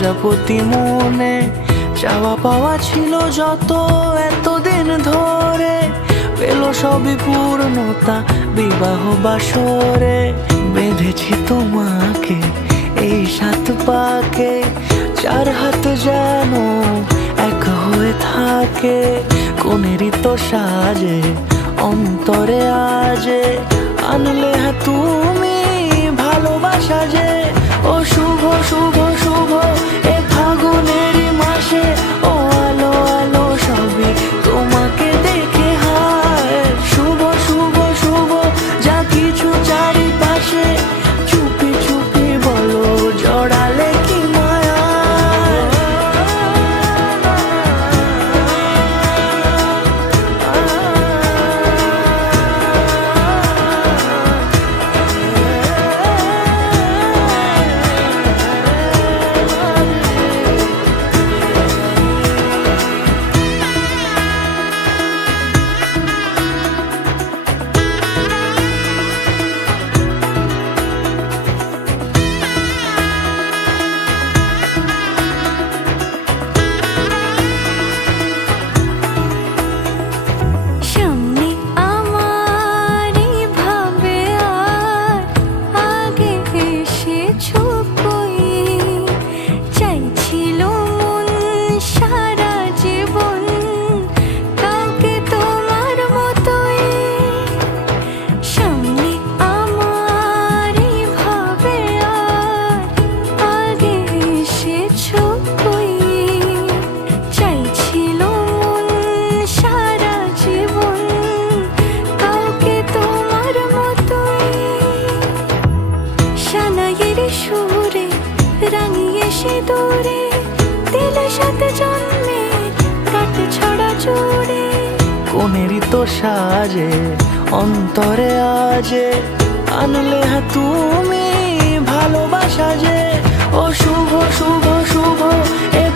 প্রজাপতি মনে চাওয়া পাওয়া ছিল যত এতদিন ধরে, পেল সবই পূর্ণতা বিবাহ বাসরে। বেঁধেছি তোমাকে এই 7 পাকে, 4 হাত যেন এক হয়ে থাকে। কোনেরই তো সাজে অন্তরে আজে, আনলে হ্যাঁ তুমি ভালোবাসা যে। ও শুভ শুভ শুভ এ ফাগুনেরই মাসে, ও আলো আলো সবই তোমাকে দেখে হায়। শুভ শুভ শুভ যা কিছু চারিপাশে, চুপি চুপি বলো জড়ালে কি মায়া। সুরে রাঙিয়ে সে দূরে দিলে 7 জন্মে কাট ছড়া জোড়ে। কোনেরই তো সাজে অন্তরে আজে, আনলে হ্যাঁ তুমি ভালোবাসা যে। ও শুভ শুভ শুভ এ